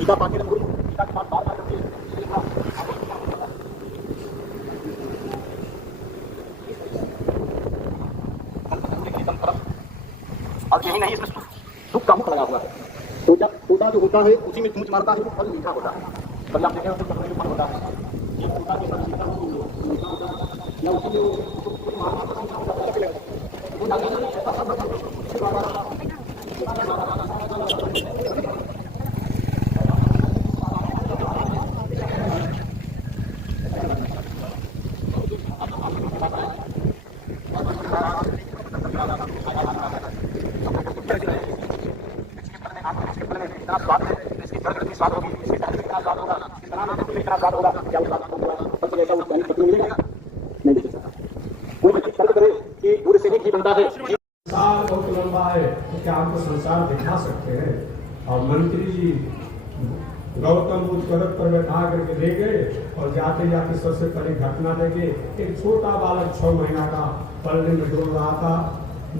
गीता पाके रंगोली गीता के बाद बार बार करके और यही नहीं, इसमें दुख का मुख लगा हुआ है। तो जब तोता जो होता है उसी में चूंच मारता है वो फल मीठा होता है। कभी आप देखें तो फल होता है, ये तोता के फल मीठा होता है या उसी स्वाद है, इसकी प्रकृति स्वाद होगी, इसकी प्रकृति का स्वाद होगा, इस तरह में कितना स्वाद होगा, क्या स्वाद होगा, सबसे जैसा उस वाली पत्नी मिलेगा नहीं दे सकता। कोई व्यक्ति तर्क करे कि दूध से ही घी बनता है, संसार बहुत लंबा है, तो क्या आपको संसार दिखा सकते हैं? और मंत्री जी गौतम बुद्ध कदम पर बैठा करके ले गए और जाते जाते सबसे पहले घटना देखे, एक छोटा बालक 6 महीना का पलने में डोल रहा था।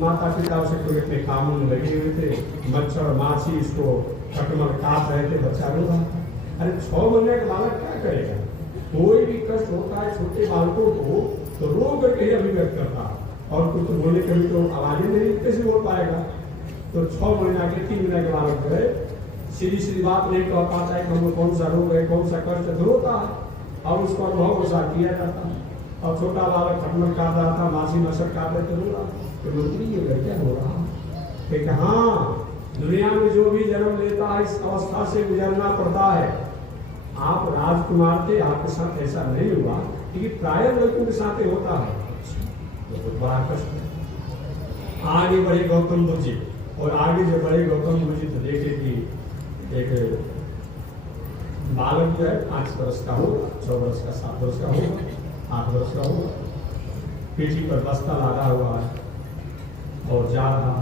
माता पिता उसे कोई अपने कामों में लगे हुए थे, मच्छर माछी इसको खटमल काट रहे थे, बच्चा रो रहा था। अरे 6 महीने का बालक क्या करेगा? कोई भी कष्ट होता है छोटे बालकों को तो रो करके ही अभिव्यक्त करता है, और कुछ तो बोले कभी तो आवाजें नहीं, कैसे बोल पाएगा? तो 6 महीना के 3 महीने के बालक जो है सीधी सीधी बात नहीं कह पाता है कि हमको कौन सा रोग है, कौन सा कष्ट है, तो रोता है और उसको अनुभव ऐसा किया जाता है। और छोटा बालक खटमल काट रहा था, माछी मच्छर काट रहे थे, रो रहा। तो मंत्री ये लड़का हो रहा है, हाँ दुनिया में जो भी जन्म लेता है इस अवस्था से गुजरना पड़ता है। आप राजकुमार थे, आपके साथ ऐसा नहीं हुआ, लेकिन प्राय लड़कों के साथ होता है, तो बड़ा कष्ट है। आगे बढ़े गौतम बुद्ध जी, और आगे जो बढ़े गौतम बुद्ध जी तो देखे कि एक बालक जो है 5 वर्ष का होगा, 6 वर्ष का, 7 वर्ष का होगा, 8 वर्ष का होगा, पीठी पर बस्ता लादा हुआ है और जा रहा।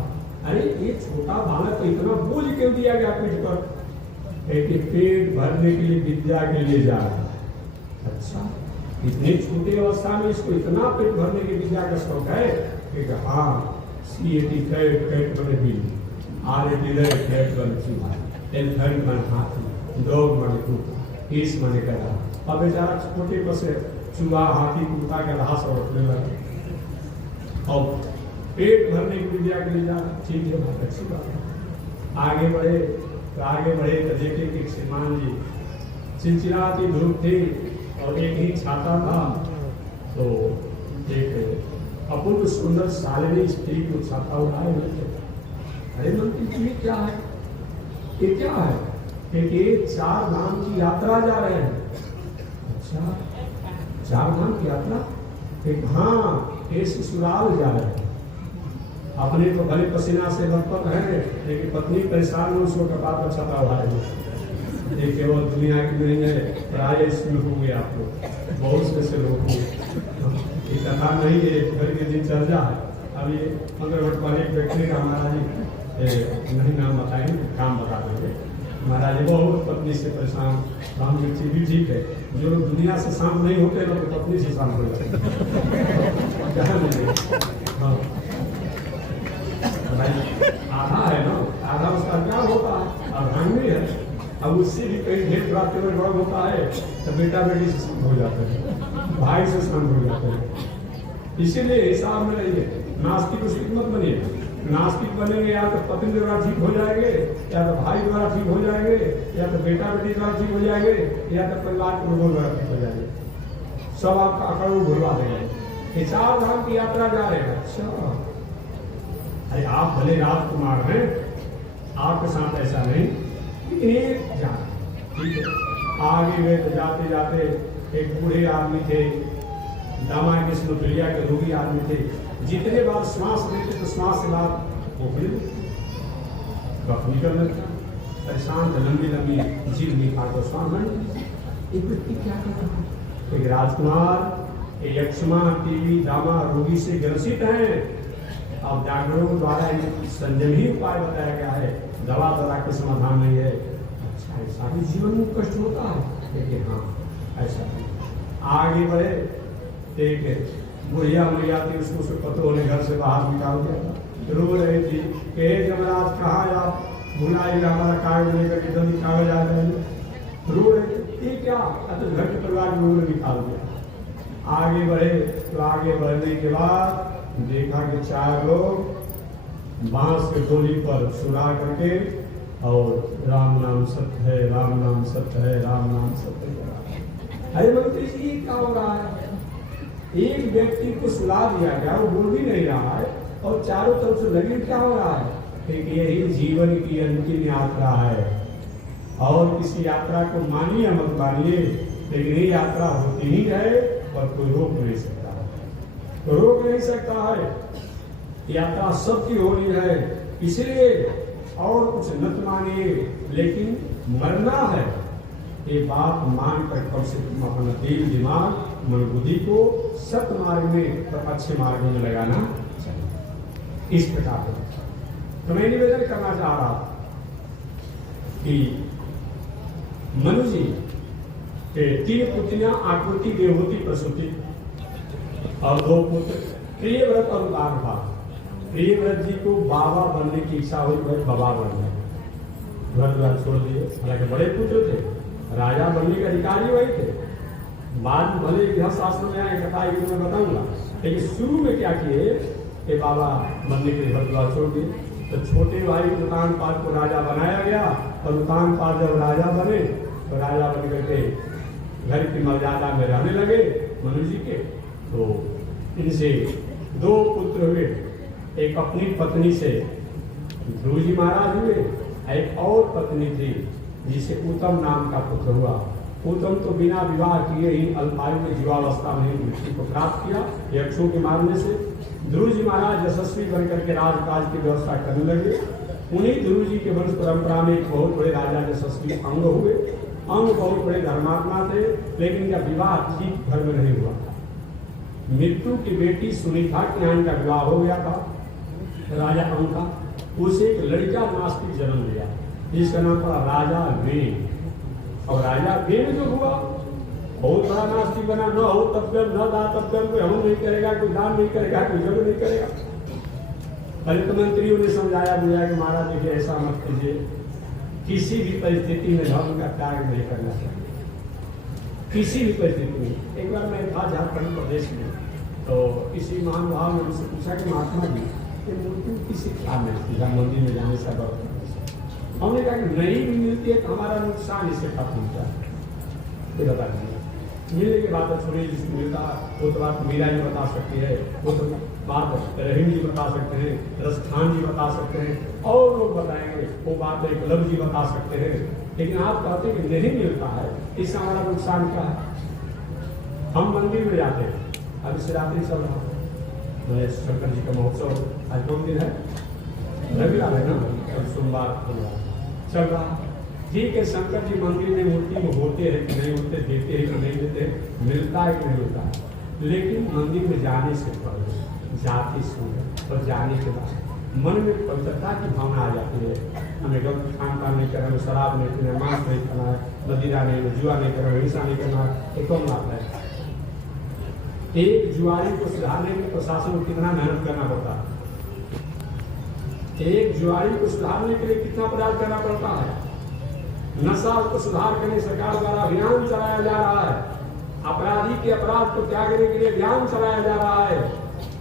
अरे ये छोटा बालक को इतना बोझ क्यों दिया गया पीठ पर? पेट भरने के लिए विद्या के लिए जा रहा है। अच्छा, इतने छोटे अवस्था में इसको इतना पेट भरने की विद्या का शौक है कि हाँ CAT कैट बने बिल, RAT कैट बने चूहा, एलिफेंट बने हाथी, डॉग बने कुत्ता, इस बने गधा। अब बेचारा छोटे पर से चूहा, हाथी, कुत्ता का रहा सब रखने लगा और पेट भरने की विद्या के लिए जा रहा। ठीक है, बहुत अच्छी बात है। आगे बढ़े तो देखे कि श्रीमान जी चिलचिलाती धूप थी और एक ही छाता था, तो एक अपूर्व सुंदर शालिनी स्त्री को छाता उठाए हुए थे। अरे मंत्री जी ये क्या है? ये क्या है? ये 4 धाम की यात्रा जा रहे हैं। अच्छा, 4 धाम की यात्रा? हाँ, ये ससुराल जा रहे हैं। अपने तो भले पसीना से लथपथ हैं, लेकिन पत्नी परेशान हो, उसको कपाल पर छपा हुआ है। ये केवल दुनिया की नहीं है, प्राय इसमें होंगे आपको बहुत से लोग। ये कथा नहीं है, घर की दिनचर्या है। अब ये 15 मिनट पर एक व्यक्ति का महाराज जी नहीं नाम बताएंगे, काम बता देंगे। महाराज जी बहुत पत्नी से परेशान, राम जी भी ठीक है, जो लोग दुनिया से शांत नहीं होते लोग पत्नी से शांत हो जाते हैं। आधा है ना, आधा उसका प्यार होता है, अर्धांगिनी है। अब उससे भी कहीं ढेर प्राप्त होता है तो बेटा बेटी से शांत हो जाते हैं, भाई से शांत हो जाते हैं। इसीलिए हिसाब में रहिए, नास्तिक उस्तिक मत बनिए। नास्तिक बनेंगे या तो पत्नी द्वारा ठीक हो जाएंगे, या तो भाई द्वारा ठीक हो जाएंगे, या तो बेटा बेटी द्वारा ठीक हो जाएंगे, या तो परिवार के लोगों द्वारा ठीक हो जाएंगे। सब आपका अकड़ भुलवा देंगे। 4 धाम की यात्रा जा रहे हैं। अच्छा, अरे आप भले राजकुमार हैं, आपके साथ ऐसा नहीं, एक जान ठीक है। आगे गए तो जाते जाते एक बूढ़े आदमी थे, दामाई किस्मोफिलिया के रोगी आदमी थे। जितने बार श्वास लेते तो श्वास के बाद वो कफ निकल लेता, परेशान थे, लंबी लंबी जीव निकाल तो श्वास बन। एक व्यक्ति क्या कर रहा है? एक राजकुमार यक्षमा टीवी दामा रोगी से ग्रसित है। अब डॉक्टरों द्वारा संजमी उपाय बताया गया है, दवा के समाधान नहीं है। अच्छा, ऐसा भी जीवन में कष्ट होता है? लेकिन हाँ ऐसा। आगे बढ़े, एक बुढ़िया मैया थी, उसको पत्रों ने घर से बाहर निकाल दिया, रो रही थी कि जमराज कहाँ आप भुलाई हमारा कागज लेकर के जल्दी कागज आ जाएंगे। तो घर के परिवार के लोगों ने निकाल दिया। आगे बढ़े तो आगे बढ़ने के बाद देखा कि 4 लोग बांस के डोली पर सुला करके और राम नाम सत्य है, राम नाम सत्य है, राम नाम सत्य है। अरे मंत्री जी क्या हो रहा है? एक व्यक्ति को सुला दिया गया, वो बोल भी नहीं रहा है और चारों तरफ से लगे क्या हो रहा है? कि यही जीवन की अंतिम यात्रा है और किसी यात्रा को मानिए मत मानिए, लेकिन ये यात्रा होती ही है और कोई रोक नहीं सकता है, तो रोक नहीं सकता है। यात्रा सबकी होनी है, इसलिए और कुछ मत मानिए, लेकिन मरना है ये बात मानकर कम से कम अपना दिल दिमाग मन बुद्धि को सत्य मार्ग में तो अच्छे मार्ग में लगाना चाहिए। इस प्रकार से तो मैं निवेदन करना चाह रहा कि मनु जी के 3 पुत्रियां आकृति, देवहूति, प्रसूति और 2 पुत्र प्रियव्रत और उदारपाल। प्रियव्रत जी को बाबा बनने की इच्छा हुई, वह बाबा बन गए, घर द्वार छोड़ दिए। हालांकि बड़े पुत्र थे, राजा बनने के अधिकारी वही थे। बाद में भले गृहस्थ आश्रम में आए, कथा एक मैं बताऊंगा, लेकिन शुरू में क्या किए कि बाबा बनने के लिए घर द्वार छोड़ दिए। तो छोटे भाई उतानपाल को राजा बनाया गया और उतानपाल जब राजा बने तो राजा बन करके घर की मर्यादा में रहने लगे मनु जी के। तो इनसे 2 पुत्र हुए, एक अपनी पत्नी से ध्रुव जी महाराज हुए, एक और पत्नी थी जिसे उत्तम नाम का पुत्र हुआ। उत्तम तो बिना विवाह किए ही अल्पायु में जीवावस्था में मृत्यु को प्राप्त किया यक्षों के मारने से। ध्रुव जी महाराज यशस्वी बनकर के राजकाज की व्यवस्था करने लगे। उन्हीं ध्रुव जी के वंश परंपरा में एक बहुत बड़े राजा यशस्वी अंग हुए। अंग बहुत बड़े धर्मात्मा थे, लेकिन इनका विवाह ठीक घर में नहीं हुआ था। मृत्यु की बेटी सुनीता के यहाँ इनका विवाह हो गया था राजा अंग का। उसे एक लड़का नास्तिक जन्म दिया जिसका नाम पड़ा राजा वेन। और राजा वेन जो हुआ बहुत बड़ा नास्तिक बना, न हो तब्यम न दातव्यम, कोई हम नहीं करेगा, कोई दान नहीं करेगा, कोई जग नहीं करेगा। पहले तो मंत्रियों ने समझाया बुझाया कि महाराज देखिए ऐसा मत कीजिए, किसी भी परिस्थिति में धर्म का त्याग नहीं करना चाहिए, किसी भी परिस्थिति में। एक बार मैं था झारखंड प्रदेश में, तो किसी महानुभाव ने मुझसे पूछा कि महात्मा जी ये मूर्ति किसी क्या मिलती है मंदिर में जाने से बहुत। हमने कहा कि नहीं भी मिलती है तो हमारा नुकसान इससे खत्म होता है। बता दीजिए मिलने के बाद छोड़िए, जिसको मिलता है वो तो बात मीरा जी बता सकती है, वो तो बात रहीम जी बता सकते हैं, रसखान जी बता सकते हैं, और लोग बताएंगे वो बात एकलव्य जी बता सकते हैं। लेकिन आप कहते हैं कि नहीं मिलता है, इससे हमारा नुकसान क्या है? हम मंदिर में जाते हैं, अभी शिवरात्रि चल रहा है, शंकर जी का महोत्सव आज कौन दिन है? रविवार है ना, कल सोमवार चल रहा है। ठीक है, शंकर जी मंदिर में मूर्ति में होते हैं कि नहीं होते, देते हैं कि नहीं देते, मिलता है कि नहीं मिलता है, लेकिन मंदिर में जाने से पहले जाति सुन और जाने के बाद मन में पवित्रता की भावना आ जाती है। हमें गलत खान पान नहीं करना, हमें शराब नहीं पीना, मांस नहीं खाना है, मदिरा नहीं, जुआ नहीं करना, हिंसा नहीं करना, एक कौन बात है? एक जुआरी को सुधारने में प्रशासन को कितना मेहनत करना पड़ता है, एक जुआरी को सुधारने के लिए कितना प्रयास करना पड़ता है। नशा को सुधार करने सरकार द्वारा अभियान चलाया जा रहा है, अपराधी के अपराध को त्यागने के लिए अभियान चलाया जा रहा है,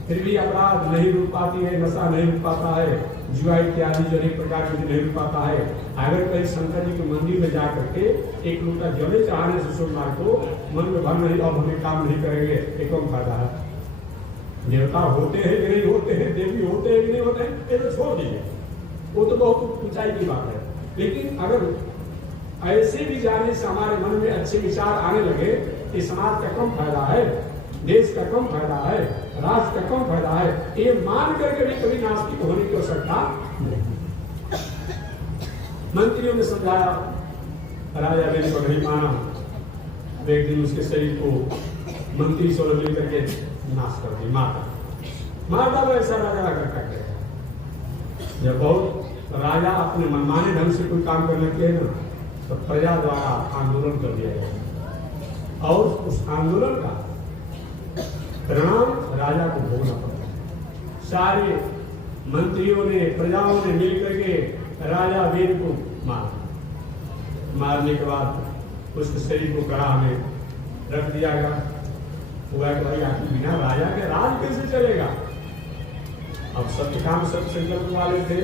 फिर भी अपराध नहीं रुक पाती है, नशा नहीं रुक पाता है, जुआ इत्यादि जो अनेक प्रकार की नहीं रुक पाता है। अगर कहीं शंकर जी के मंदिर में जा करके एक लोटा जले चढ़ाने से सोमवार को मन में भर नहीं, अब हमें काम नहीं करेंगे, एक कम फायदा है। देवता होते हैं कि नहीं होते हैं, देवी होते हैं कि नहीं होते हैं, ये तो छोड़ दीजिए, वो तो बहुत ऊंचाई की बात है। लेकिन अगर ऐसे भी जाने से हमारे मन में अच्छे विचार आने लगे कि समाज का कम फायदा है, देश का कम फायदा है, राष्ट्र का कम फायदा है, ये मान करके भी कभी नास्तिक होने की आवश्यकता नहीं। मंत्रियों ने समझाया, राजा वेन को नहीं माना, एक दिन उसके शरीर को मंत्री से मिल करके नाश कर दी, माता वो ऐसा राजा करके। जब बहुत राजा अपने मनमाने ढंग से कोई काम करने के ना, तो प्रजा द्वारा आंदोलन कर दिया गया और उस आंदोलन का परिणाम राजा को भोगना पड़ा। सारे मंत्रियों ने, प्रजाओं ने मिलकर के राजा वीर को मारा। मारने के बाद उसके शरीर को कड़ा में रख दिया गया। हुआ कि भाई आपके बिना राजा के राज कैसे चलेगा। अब सत्यकाम सत्य संकल्प वाले थे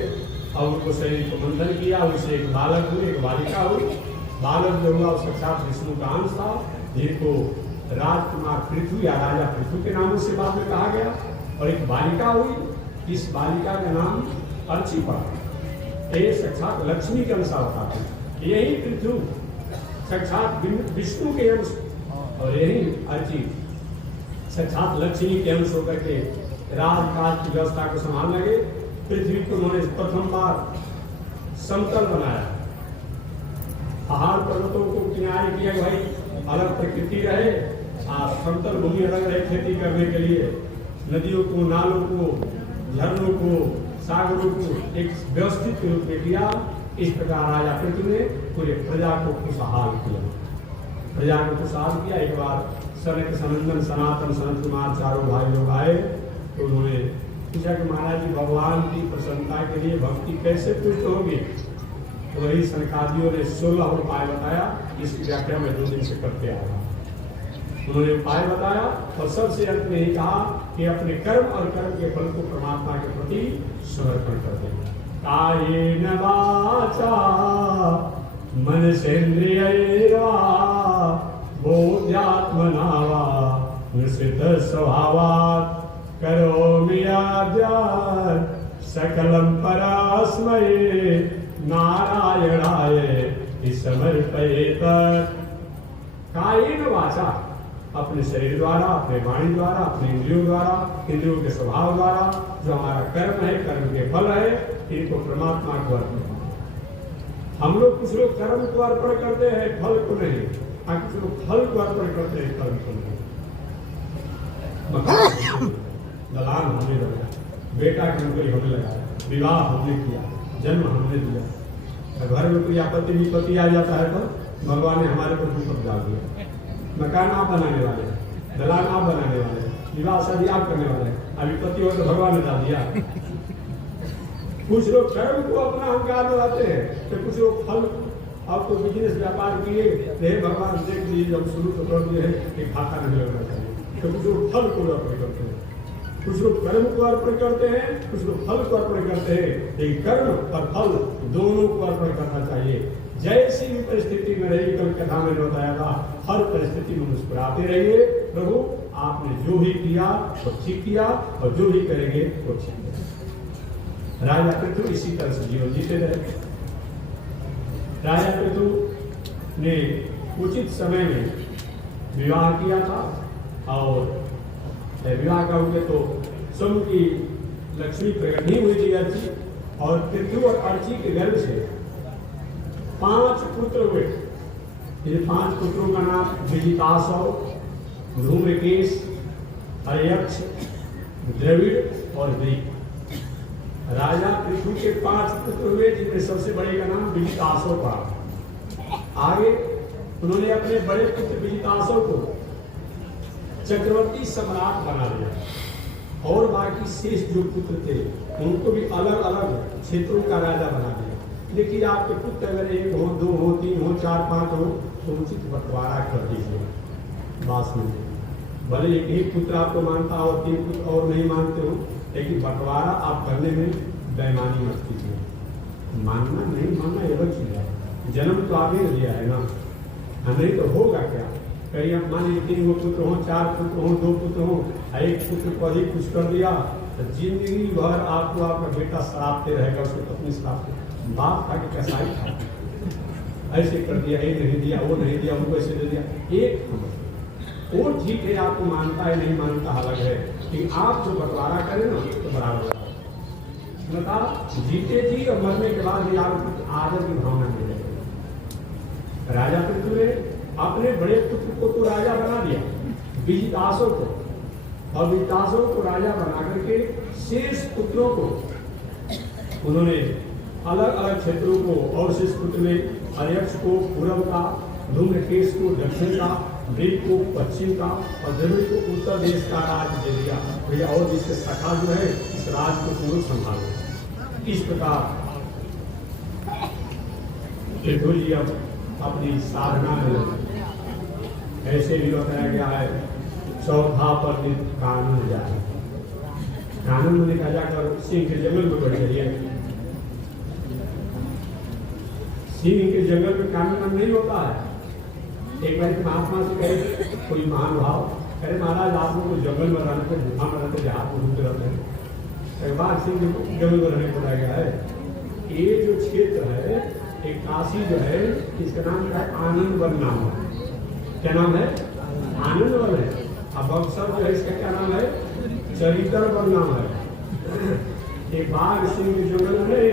और उनको शरीर को बंधन किया। उनसे एक बालक हुए, एक बालिका हुई। बालक जो हुआ साक्षात विष्णु का अंश था, जिनको राजकुमार पृथ्वी या राजा पृथ्वी के नाम से बाद में कहा गया। और एक बालिका हुई, इस बालिका का नाम अर्ची पड़ा। ये साक्षात लक्ष्मी के अंश होता था। यही पृथ्वी साक्षात विष्णु के अंश और यही अर्ची साक्षात लक्ष्मी के अंश होकर के राजकाज की व्यवस्था को संभालने लगे। पृथ्वी को उन्होंने प्रथम बार समतल बनाया, पहाड़ पर्वतों को किनारे किया, भाई अलग प्रकृति रहे, समतल भूमि अलग रहे खेती करने के लिए। नदियों को, नालों को, झरनों को, सागरों को एक व्यवस्थित रूप में किया। इस प्रकार राजा पृथ्वी ने पूरे प्रजा को खुशहाल किया। प्रजा को खुशहाल किया। एक बार सनक, सनंदन, सनातन, सनत कुमार चारों भाई लोग आए तो उन्होंने पूछा कि महाराज जी भगवान की प्रसन्नता के लिए भक्ति कैसे पूर्ण होगी। तो वही सनकादियों ने 16 उपाय बताया। इसकी व्याख्या मैं 2 दिन से करते आ रहा। उन्होंने उपाय बताया और सबसे अंत में ही कहा कि अपने कर्म और कर्म के फल को परमात्मा के प्रति समर्पण कर दें। कायेन वाचा मनसेन्द्रियैर्वा बोध्यात्मना वा निश्चित स्वभावात् करोमि यद्यत् सकलं परस्मै नारायणाय समर्पयेत्। कायेन वाचा, अपने शरीर द्वारा, अपने वाणी द्वारा, अपने इंद्रियों द्वारा, इंद्रियों के स्वभाव द्वारा जो हमारा कर्म है, कर्म के फल है, इनको परमात्मा को अर्पण। हम लोग कुछ लोग कर्म को अर्पण करते हैं, फल को नहीं। कुछ लोग फल को अर्पण करते हैं, कर्म को नहीं। दलान हमने लगाया, बेटा की नौकरी हमने लगाया, विवाह हमने किया, जन्म हमने दिया। घर में कोई आपत्ति विपत्ति आ जाता है तो भगवान ने हमारे पर विपत्ति डाल दिया। मकान आप बनाने वाले हैं, दलान आप बनाने वाले हैं, विवाह शादी आप करने वाले हैं, अब विपत्ति हो तो भगवान ने डाल दिया। कुछ लोग कर्म को अपना अहंकार में लाते हैं, तो कुछ लोग फल। अब तो बिजनेस व्यापार किए, भगवान देख लीजिए जब शुरू तो कर दिए हैं कि खाता नहीं लगना चाहिए, तो कुछ लोग फल को अर्पण करते हैं, कुछ लोग कर्म को अर्पण करते हैं, कुछ लोग फल को अर्पण करते हैं। लेकिन कर्म और फल दोनों को अर्पण करना चाहिए। जैसी भी परिस्थिति में रही, कल कथा में बताया था, हर परिस्थिति में मुस्कुराते रहिए। प्रभु आपने जो भी किया वो ठीक किया और जो भी करेंगे वो ठीक करेंगे। राजा पृथु इसी तरह से जीवन जीते रहे। राजा पृथु ने उचित समय में विवाह किया था और विवाह का उनके तो स्वयं की लक्ष्मी प्रकट नहीं हुई थी अर्ची, और पृथु और अर्ची के गर्भ से 5 पुत्र हुए। ये 5 पुत्रों का नाम विजितासव, धूम्रकेश, अयक्ष, द्रविड़ और द्वीप। राजा पृथु के 5 पुत्र हुए, जिनमें सबसे बड़े का नाम विजितासव पड़ा। आगे उन्होंने अपने बड़े पुत्र विजितासव को चक्रवर्ती सम्राट बना दिया और बाकी शेष जो पुत्र थे उनको भी अलग अलग क्षेत्रों का राजा बना दिया। देखिए आपके पुत्र अगर 1 हो, 2 हो, 3 हो, 4, 5 हो तो उचित बंटवारा कर दीजिए। बात में भले एक ही पुत्र आपको मानता हो, 3 पुत्र और नहीं मानते हो, लेकिन बंटवारा आप करने में बेईमानी मत कीजिए। मानना नहीं मानना ये बच गया, जन्म तो आपने दिया है ना, नहीं तो होगा क्या। कहीं आप मान लीजिए 3 पुत्र हो, 4 पुत्र हो, 2 पुत्र हो, 1 पुत्र को अधिक कुछ कर दिया तो जिंदगी भर आपको आपका बेटा श्रापते रहेगा, उसको पत्नी श्रापते। बाप खा के कैसा ही खा, ऐसे कर दिया, ये नहीं दिया, वो नहीं दिया, उनको ऐसे दे दिया। एक वो ठीक है, आपको मानता है नहीं मानता अलग है, लेकिन आप जो बंटवारा करें ना तो बराबर बता जीते थी और मरने के बाद भी आपको आदर की भावना मिल जाएगी। राजा पृथु ने अपने बड़े पुत्र को तो राजा बना दिया, विजितासव को, और विजितासव को राजा बना करके शेष पुत्रों को उन्होंने अलग अलग क्षेत्रों को, और शेष पुत्र ने अयक्ष को पूर्व का, धूम्रकेश को दक्षिण का, द्वीप को पश्चिम का और द्रविड़ को उत्तर देश का राज्य दे दिया। भैया और जिसके सखा जो है इस राज्य को पूर्ण संभालो। इस प्रकार पृथ्वी जी अब अपनी साधना में लगे। ऐसे भी बताया गया है चौथा पर कानून जाए। कानून में लिखा जाकर सिंह के जंगल में बढ़ जाइए। सिंह के जंगल में कानून नहीं होता है। एक बार महात्मा से कहे कोई महान भाव, अरे महाराज आप लोग जंगल में रहने पे गुफा में रहते जहाँ घूमते रहते हैं। एक बार सिंह जंगल में रहने को बताया गया है। ये जो क्षेत्र है एक काशी जो है इसका नाम क्या है? आनंद वन नाम है। क्या नाम है? आनंद वन है। अब बक्सर जो है इसका क्या नाम है? चरित्र वन नाम है। एक बाघ सिंह के जंगल में,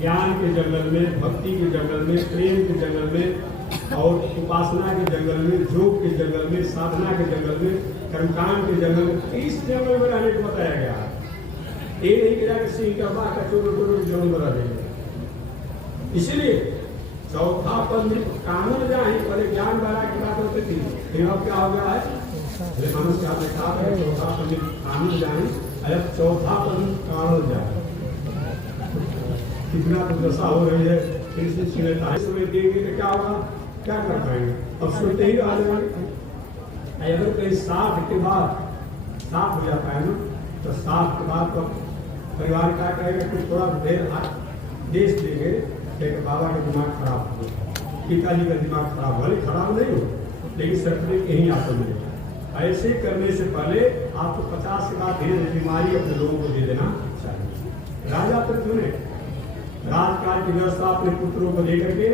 ज्ञान के जंगल में, भक्ति के जंगल में, प्रेम के जंगल में और उपासना के जंगल में, योग के जंगल में, साधना के जंगल में, कर्मकांड के जंगल में, इस जंगल में रहने को बताया गया। ये नहीं किया कि सिंह का बाघ का चोर जंगल में रह जाएंगे। इसलिए चौथा पद कानून जाए पहले ज्ञान वाला की बात होती थी, फिर अब क्या हो गया है? मनुष्य आपने कहा है चौथा पद कानून जाए, अरे चौथा पद कानून जाए। कितना तो दशा हो रही है, फिर से समय देंगे तो क्या होगा? क्या कर पाएंगे? अब सुनते ही आ जाएंगे। अगर कहीं 60 के बाद साफ हो जाता है ना, तो 60 के बाद तो परिवार क्या करेगा? कुछ थोड़ा देर देश देंगे कि बाबा का दिमाग खराब हो, पिताजी का दिमाग खराब हो, खराब नहीं हो लेकिन सर्टिफिकेट यहीं आपको मिलेगा। ऐसे करने से पहले आपको 50 के बाद धीरे धीरे बीमारी अपने लोगों को दे देना चाहिए। राजा तो चुने राजकाल की व्यवस्था अपने पुत्रों को लेकर के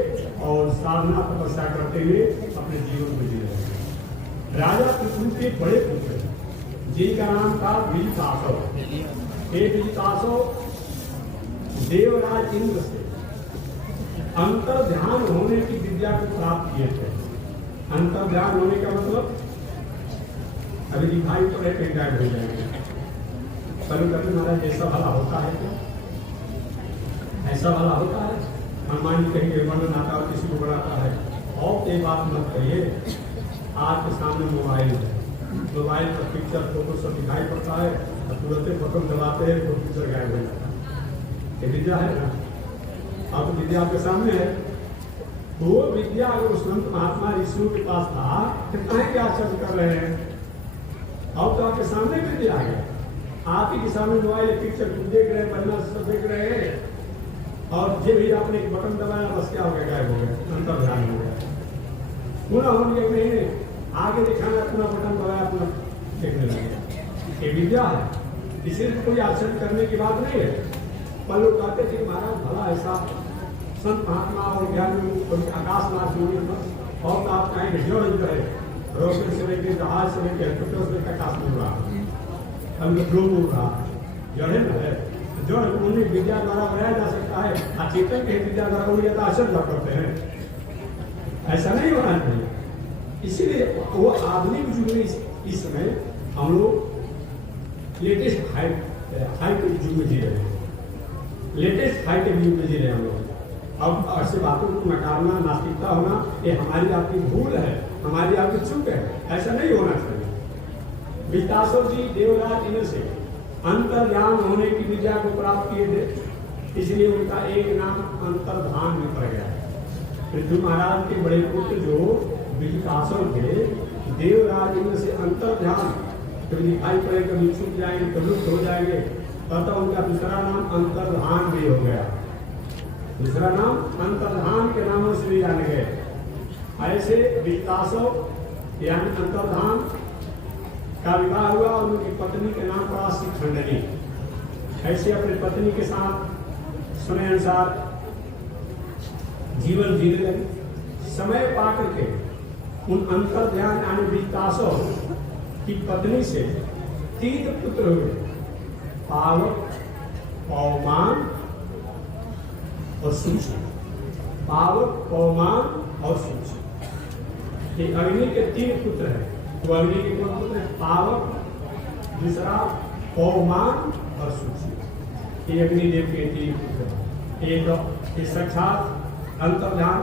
और साधना तपस्या करते हुए अपने जीवन को जी रहे। राजा पृथ्वी के बड़े पुत्र जिनका नाम था विजितासव। एक विजितासव देवराज इंद्र से अंतर ध्यान होने की विद्या को प्राप्त किए थे। अंतर ध्यान होने का मतलब अभी दिखाई पड़े कहीं गायब हो जाएंगे। कभी कभी महाराज ऐसा भला होता है क्या? ऐसा वाला होता है? हनुमान जी कहीं वर्णन आता है, किसी को बढ़ाता है और ये बात मत कहिए। आज के सामने मोबाइल है, मोबाइल पर पिक्चर फोटो सब दिखाई पड़ता है और तुरंत फोटो दबाते हैं तो पिक्चर गायब हो जाता है। ये विद्या है ना? अब विद्या आपके सामने है। तो वो विद्या अगर उस संत महात्मा ऋषियों के पास था तो कहीं क्या आचरण कर रहे हैं? अब तो आपके सामने विद्या आ गया। आप ही के सामने मोबाइल पिक्चर देख रहे हैं, पन्ना सब देख रहे हैं और ये भी आपने एक बटन दबाया बस क्या हो गया? गायब हो गया, अंतर ध्यान हो गया। पूरा होने नहीं आगे दिखाना, पूरा बटन दबाया, पूरा देखने लगे। ये विद्या है, इसीलिए कोई आचरण करने की बात नहीं है। पर लोग कहते थे महाराज भला ऐसा संत महात्मा और ज्ञान आकाश नाश होगी और आप कहेंगे जो है रोशन से लेकर जहाज से लेकर हेलीकॉप्टर से आकाश में उड़ा, हम लोग उड़ रहा जड़ है जो उन्हें विद्या द्वारा बनाया जा सकता है। अचेतन के विद्या द्वारा उड़ जाता आचरण करते हैं, ऐसा नहीं होना चाहिए। इसीलिए वो आधुनिक युग में इस समय हम लोग लेटेस्ट हाईटेक युग में जी रहे हैं। लेटेस्ट हाईटेक युग में जी रहे हैं हम लोग। अब ऐसे बातों को नकारना, नास्तिकता होना, ये हमारी आपकी भूल है, हमारी आपकी चूक है, ऐसा नहीं होना चाहिए। विजितासव जी देवराज इंद्र से अंतर्ध्यान होने की विद्या को प्राप्त किए थे, इसलिए उनका एक नाम अंतर्धान में पड़ गया। पृथ्वी महाराज के बड़े पुत्र जो विजितासव थे, देवराज इंद्र से अंतर्ध्यान कभी दिखाई पड़े, कभी छूट जाएंगे, कभी लुप्त हो जाएंगे, तब उनका दूसरा नाम अंतर्धान भी हो गया। दूसरा नाम अंतर्धान के नामों से भी जाने गए। ऐसे विजितासव यानी अंतर्धान का विवाह हुआ और उनकी पत्नी के नाम पड़ा शिखंडनी। ऐसे अपनी पत्नी के साथ समय अनुसार जीवन जीने लगे। समय पाकर के उन अंतर ध्यान यानी विजितासव की पत्नी से 3 पुत्र हुए, पावक, पौमान और सूची। पावक, पौमान और सूची, ये अग्नि के 3 पुत्र हैं। तो अग्नि के कौन पुत्र हैं? पावक, दूसरा पौमान और सूची। ये अग्निदेव के 3 पुत्र हैं। एक साक्षात अंतर्ध्यान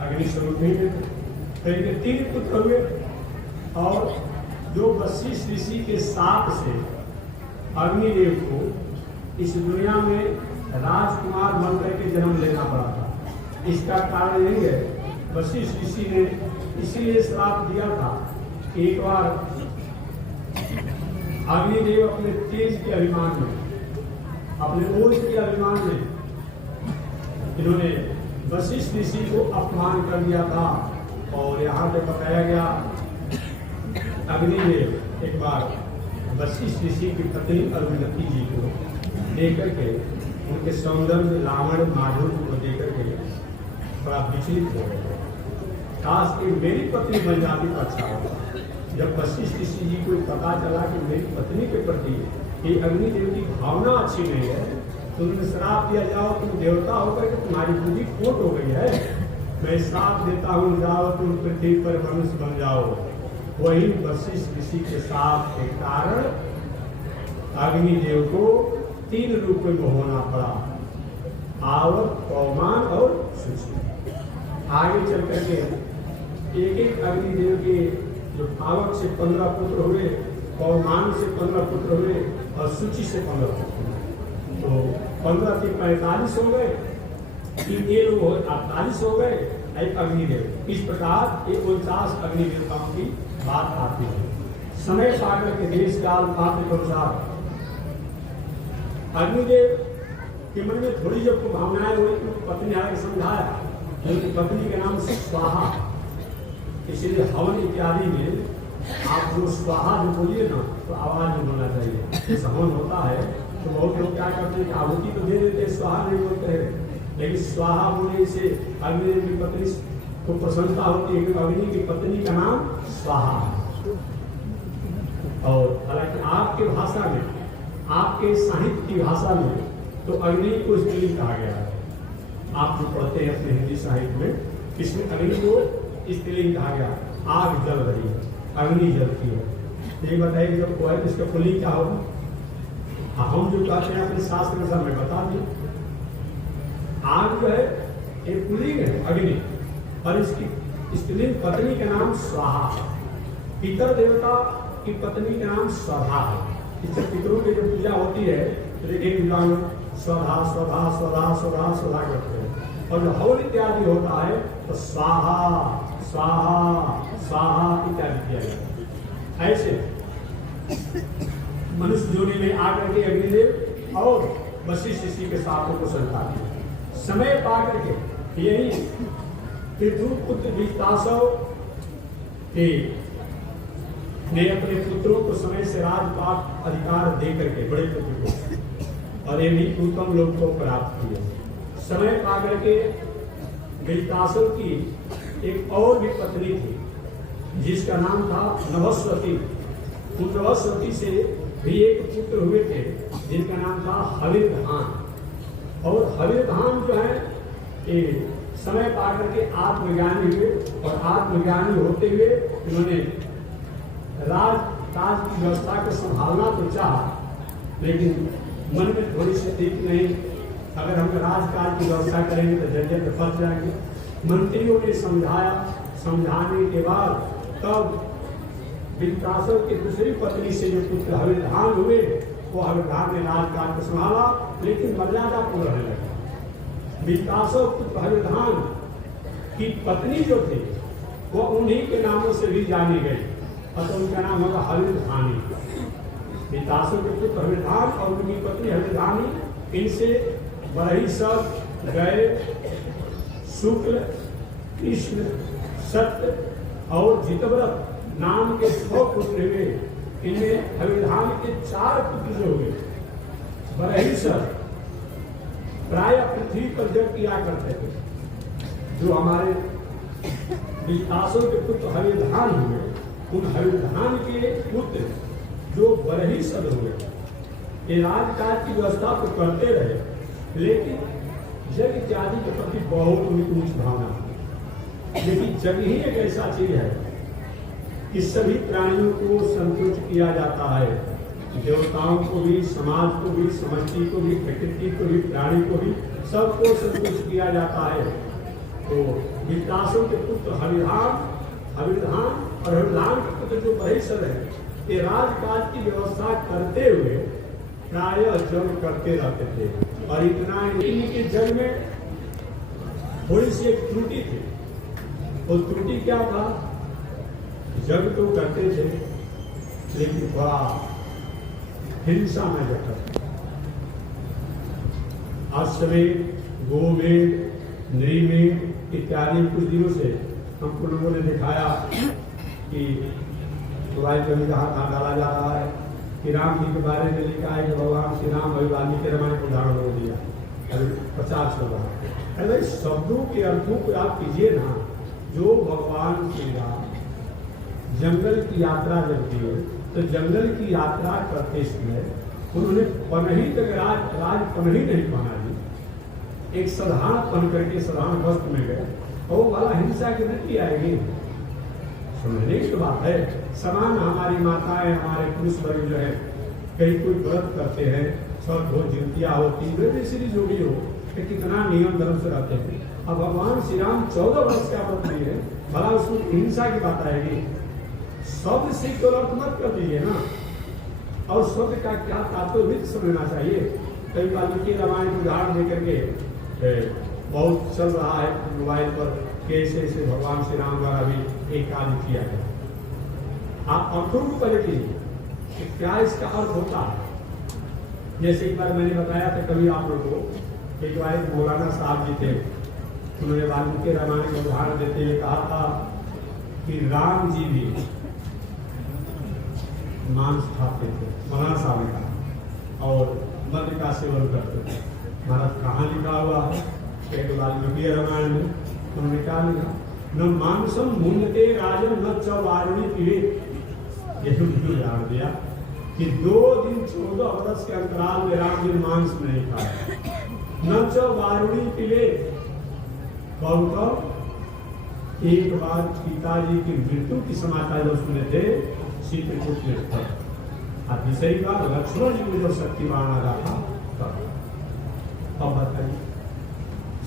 अग्नि स्वरूप ही थे, तो इनके 3 पुत्र हुए और जो वशिष्ठ ऋषि के साप से अग्निदेव को इस दुनिया में राजकुमार बनकर के जन्म लेना पड़ा था। इसका कारण यही है, वशिष्ठ ऋषि ने इसीलिए श्राप दिया था। एक बार अग्निदेव अपने तेज के अभिमान में, अपने ओज के अभिमान में इन्होंने वशिष्ठ ऋषि को अपमान कर दिया था। और यहाँ पे बताया गया, अग्निदेव एक बार वशिष्ठ ऋषि की पत्नी अरुंधति जी को देकर के, उनके सौंदर्य, लावण्य, माधुर्य को देकर के बड़ा विचलित हो गए। खास कि मेरी पत्नी बन जाती तो अच्छा होता। जब वशिष्ठ ऋषि जी को पता चला कि मेरी पत्नी के प्रति ये अग्निदेव की भावना अच्छी नहीं है, तो उन्होंने श्राप दिया, जाओ तुम देवता होकर के तुम्हारी बुद्धि खोट हो गई है, मैं श्राप देता हूँ, जाओ तुम पृथ्वी पर मनुष्य बन जाओ। वही वशिष्ठ ऋषि के साथ के कारण अग्निदेव को 3 रूपों में होना पड़ा, आवक, पौमान और शुचि। आगे चल करके एक एक अग्निदेव के जो आवक से 15 पुत्र हुए, पौमान से 15 पुत्र हुए और शुचि से 15 पुत्र हुए, तो 15 से 45 हो गए, 3 लोग 48 हो गए, एक अग्निदेव। इस प्रकार 49 अग्निदेवताओं की बात आती है। समय पाकर के देश काल पात्र के अनुसार अग्निदेव के मन में थोड़ी जो भावनाएं हुई, पत्नी आगे समझाया, उनकी पत्नी के नाम से स्वाहा, इसलिए हवन इत्यादि में आप जो स्वाहा जो बोलिए ना, तो आवाज नहीं होना चाहिए। जैसे हवन होता है तो बहुत लोग क्या करते हैं, आहुति तो दे देते हैं, स्वाहा नहीं बोलते हैं, लेकिन स्वाहा बोलने से अग्निदेव की पत्नी को प्रसन्नता होती है कि अग्नि की पत्नी का नाम स्वाहा है। और हालांकि आपके भाषा में, आपके साहित्य की भाषा में तो अग्नि को स्त्रीलिंग कहा गया है। आप जो पढ़ते हैं अपने हिंदी साहित्य में, इसमें अग्नि को स्त्रीलिंग कहा गया। आग जल रही है, अग्नि जलती है। ये बताइए जब कोई इसका पुल्लिंग क्या होगा? हम जो कहते हैं अपने शास्त्र में सब में बता दिए, आग जो है एक पुल्लिंग है अग्नि, और इसकी स्त्रीलिंग पत्नी का नाम स्वाहा है। पितर देवता की पत्नी का नाम स्वधा है। इससे पितरों की जब पूजा होती है तो एक स्वधा स्वधा स्वधा स्वधा स्वधा करते हैं, और जो हवन इत्यादि होता है तो स्वाहा स्वाहा स्वाहा इत्यादि किया जाता है। ऐसे मनुष्य जोनी में आकर के अग्निदेव और वशिष्ठ ऋषि के साथों को संतान समय पा करके यही पितृपुत्र विस्तासव के ने अपने पुत्रों को समय से राजपाट अधिकार दे करके बड़े पुत्र को और यही उत्तम लोग को प्राप्त किए। समय पा करके विस्तासव की एक और भी पत्नी थी जिसका नाम था नभस्वती। उन नभस्वती से भी एक पुत्र हुए थे जिनका नाम था हविर्धान। और हविर्धान जो है समय पा करके आत्मज्ञानी हुए, और आत्मज्ञानी होते हुए उन्होंने राज की व्यवस्था को संभालना तो चाहा, लेकिन मन में थोड़ी सी ठीक नहीं, अगर हम राजकाज की व्यवस्था करेंगे तो झंझट में फंस जाएंगे। मंत्रियों ने समझाया, समझाने के बाद तब विस्तासव की दूसरी पत्नी से जो पुत्र हविर्धान हुए, वो हविर्धान ने राजकाज को संभाला, लेकिन मर्यादा पूर्ण रहने लगा। विस्तासव पुत्र हविर्धान की पत्नी जो थी वो उन्हीं के नामों से भी जानी गई, अतः उनका नाम होगा हविर्धानी। विस्तासव के पुत्र हविर्धान और उनकी पत्नी हविर्धानी, इनसे बरही सब गए शुक्ल, कृष्ण, सत्य और जितव्रत नाम के 6 पुत्र हुए। इनमें हविर्धान के 4 पुत्र जो हुए, बरही सब प्राय पृथ्वी पर जब किया करते थे। जो हमारे विस्तासव के पुत्र हविर्धान हुए, उन हविर्धान के पुत्र जो बरही सब हुए, ये राजकाज की व्यवस्था तो करते रहे, लेकिन जग इत्यादि के प्रति बहुत ऊंच भावना। लेकिन जग ही एक ऐसा चीज है कि सभी प्राणियों को संतुष्ट किया जाता है, देवताओं को भी, समाज को भी, समष्टि को भी, प्रकृति को भी, प्राणी को भी, सबको संतुष्ट किया जाता है। तो विस्तासव के पुत्र हविर्धान और हविर्धान के पुत्र जो बरहीसर है, ये राजकाज की व्यवस्था करते हुए प्राय जग करते रहते थे। और इतना इनके जग में थोड़ी सी एक त्रुटि थी। वो त्रुटि क्या था? जग तो करते थे लेकिन बड़ा हिंसा में जगत। अश्वमेध, गोमेध, नृमेध इत्यादि कुछ दिनों से हमको लोगों ने दिखाया कि पुरानी कवि कहा डाला जा रहा है कि राम जी के बारे में लिखा है कि भगवान श्री राम अभी वाल्मीकि रामायण को उदाहरण हो दिया, अभी 50 हो रहा। अरे शब्दों के अर्थों को आप कीजिए ना। जो भगवान श्री राम जंगल की यात्रा जब किए तो जंगल की यात्रा करते समय उन्होंने पनही तक राज पनही नहीं पहना दी, एक साधारण पहन करके साधारण वस्त्र में गए और वो वाला हिंसा की नती आएगी। समझने की बात है। समान हमारी माताएं, हमारे पुरुष वर्ग जो है कहीं कोई व्रत करते हैं, सब हो जितिया होती है, सीरीज जो भी हो, कितना नियम धर्म से रहते हैं। अब भगवान श्री राम 14 वर्ष का व्रत लिए है, भला उसमें हिंसा की बात आएगी? शब्द से केवल अर्थ मत कर दीजिए ना, और शब्द का क्या तात्पर्य भी समझना चाहिए। कई वाल्मीकि रामायण को उदाहरण देकर के बहुत चल रहा है मोबाइल पर, कैसे ऐसे भगवान श्री राम द्वारा भी एक कार्य किया गया। आप अर्थों को पहले कीजिए कि क्या इसका अर्थ होता है। जैसे एक बार मैंने बताया था कभी आप लोगों को, एक बार एक मौलाना साहब जी थे, उन्होंने वाल्मीकि रामायण का उदाहरण देते हुए कहा था कि राम जी भी मांस खाते थे, मौलाना साहब ने कहा, और मद्य का सेवन करते थे। महाराज कहाँ लिखा हुआ है? वाल्मीकि रामायण में उन्होंने क्या लिखा? न मांसम मुन्नते राजन न च वारुणी पीवे। ये उदाहरण दिया कि 2 दिन 14 वर्ष के अंतराल में राम जी मांस नहीं खाए, न च वारुणी पीवे। कब एक बार पिताजी की मृत्यु की समाचार जब सुने थे चित्रकूट में था, अब दूसरी बार लक्ष्मण जी को जब शक्तिवान आ रहा था तब। अब बताइए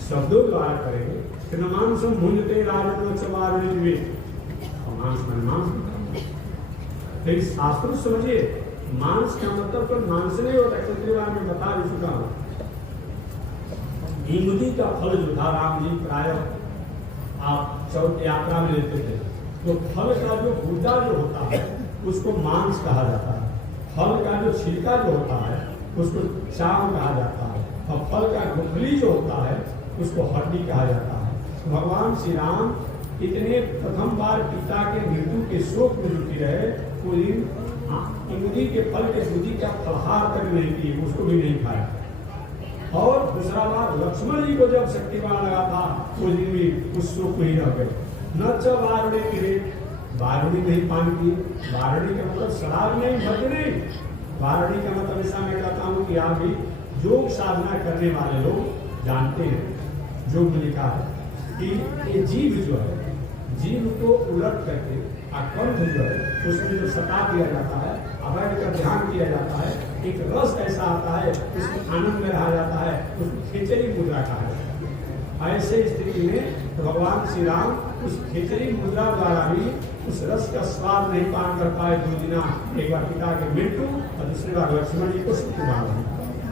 शब्दों द्वारा करेंगे कि न मांसम मुन्नते राजन न च वारुणी पीवे, मांस में मांस। लेकिन शास्त्र समझिए, मांस का मतलब तो मांस नहीं होता। क्षत्रियवाद में बता भी चुका हूं। हिंगुदी का फल जो था राम जी प्राय आप चौथ यात्रा में लेते थे, तो फल का जो गुदा जो होता है उसको मांस कहा जाता है। फल का जो छिलका जो होता है उसको चाव कहा जाता है, और फल का गुठली जो होता है उसको हड्डी कहा जाता है। भगवान श्री राम इतने प्रथम बार पिता के मृत्यु के शोक में जुटी रहे, वो इमली के फल के बुद्धि का फलहार तक नहीं किए, उसको भी नहीं खाया। और दूसरा बार लक्ष्मण जी को जब शक्तिवान लगा था वो दिन भी उस शोक में ही रह गए। न च वारुणी पीवे, वारुणी नहीं पान की। वारुणी का मतलब शराब नहीं, मद्य नहीं। वारुणी का मतलब ऐसा मैं कहता हूँ कि आप भी योग साधना करने वाले लोग जानते हैं, योग में लिखा है कि ये जीव जो है, जीव को उलट करके कंठ जो है उसमें जो सटा दिया जाता है, अवैध का ध्यान किया जाता है, एक रस ऐसा आता है उसमें आनंद में रहा जाता है, उसको खिचड़ी मुद्रा कहा जाता है। ऐसे स्थिति में भगवान श्री राम उस खिचड़ी मुद्रा द्वारा भी उस रस का स्वाद नहीं पान कर पाए 2 दिना। एक बार पिता की मृत्यु और दूसरी बार लक्ष्मण जी को शक्तिवान।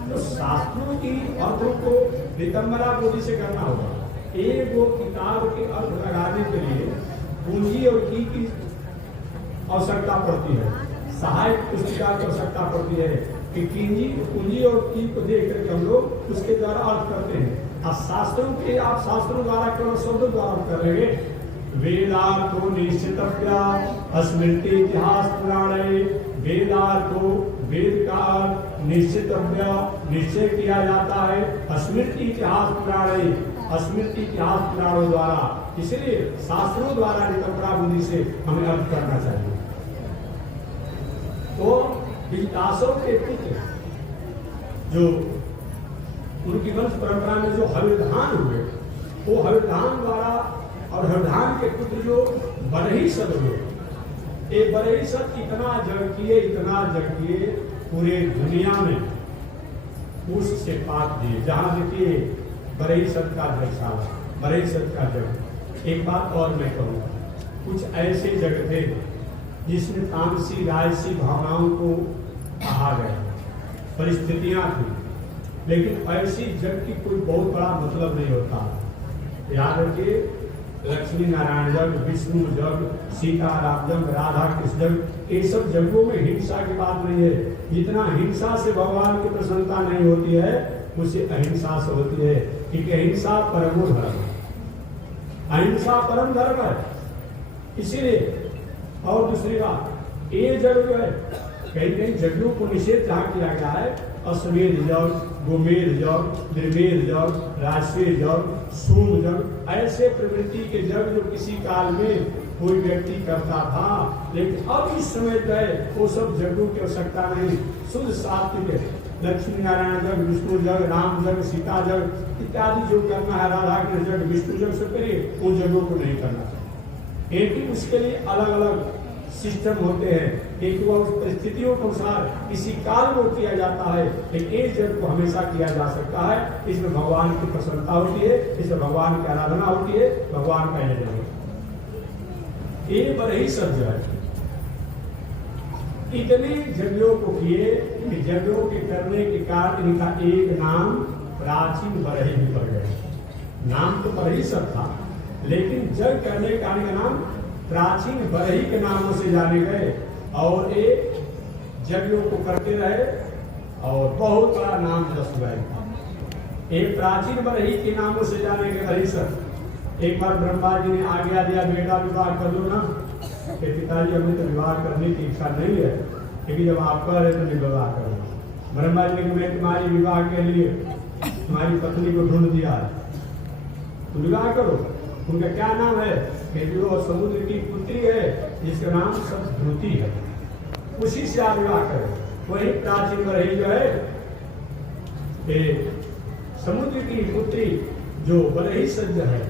तो शास्त्रों की अर्थों को वितंबरा बोली से करना होगा। एक वो किताब के अर्थ लगाने के लिए पूंजी और की आवश्यकता पड़ती है, सहायक पुस्तिका की आवश्यकता पड़ती है कि पूंजी और की को देख करके हम लोग उसके द्वारा अर्थ करते हैं। और शास्त्रों के आप शास्त्रों द्वारा केवल शब्दों द्वारा कर लेंगे। वेदार्थो निश्चितव्या स्मृति इतिहास पुराणे। वेदार्थो वेद का निश्चितव्या निश्चय किया जाता है स्मृति इतिहास पुराणे, स्मृति इतिहास पुराणों द्वारा। इसलिए शास्त्रों द्वारा नितंबरा बुद्धि से हमें अर्थ करना चाहिए। तो विकासों के पुत्र जो उनकी वंश परंपरा में जो हविर्धान हुए, वो हविर्धान द्वारा और हविर्धान के पुत्र जो बरही सद हुए, ये बरही सद इतना जग किए पूरे दुनिया में उससे पाक दिए। जहां देखिए बरही सद का जगशाला, बरही सद का जग। एक बात और मैं कहूँगा, कुछ ऐसे जग थे जिसमें तामसी राजसी भावनाओं को कहा गया, परिस्थितियां थी, लेकिन ऐसी जग की कोई बहुत बड़ा मतलब नहीं होता। याद रखिए, लक्ष्मी नारायण जग, विष्णु जग, सीता राम जग, राधा कृष्ण जग, ये सब जगों में हिंसा की बात नहीं है। जितना हिंसा से भगवान की प्रसन्नता नहीं होती है, उसे अहिंसा से होती है, क्योंकि अहिंसा परमो धर्म है, अहिंसा परम धर्म है। इसीलिए और दूसरी बात, ये जग जो है, कहीं कहीं जगों को निषेध जहाँ किया गया है, अश्वमेध जग, गोमेध जग, निर्वेद जग, राजस्वेद जग, सोम जग, ऐसे प्रवृत्ति के जग जो किसी काल में कोई व्यक्ति करता था, लेकिन अब इस समय गए वो सब जगों की आवश्यकता नहीं। शुद्ध सात्विक है, लक्ष्मी नारायण जग, विष्णु जग, राम जग, सीता जग इत्यादि जो करना है, राधा कृष्ण जग, विष्णु जग से करिए, उन जगों को नहीं करना चाहिए। लेकिन उसके लिए अलग अलग सिस्टम होते हैं, एक वह परिस्थितियों के अनुसार किसी काल में किया जाता है, लेकिन एक जग को हमेशा किया जा सकता है। इसमें भगवान की प्रसन्नता होती है, इसमें भगवान की आराधना होती है, भगवान का यजन होता है। ये बड़े ही सब है, इतने यज्ञों को किए कि यज्ञों के करने के कारण इनका एक नाम प्राचीन बरही भी पड़ गए। नाम तो बरही सब था, लेकिन जग करने के कारण का नाम प्राचीन बरही के नामों से जाने गए, और एक यज्ञों को करते रहे और बहुत बड़ा नाम दस गए। एक प्राचीन बरही के नामों से जाने गए बरही सब। एक बार ब्रह्मा जी ने आज्ञा दिया, बेटा विवाह कर लो ना, कि पिताजी हमें तो विवाह करने की इच्छा नहीं है, क्योंकि जब आप कह रहे तो विवाह करो। ब्रह्मा जी ने मैं तुम्हारी विवाह के लिए तुम्हारी पत्नी को ढूंढ दिया है, तुम विवाह करो। उनका क्या नाम है? कि जो समुद्र की पुत्री है, जिसका नाम सतधृति है, उसी से आप विवाह करें। वही प्राचीन बरही जो है, समुद्र की पुत्री जो बरही सज्ज है,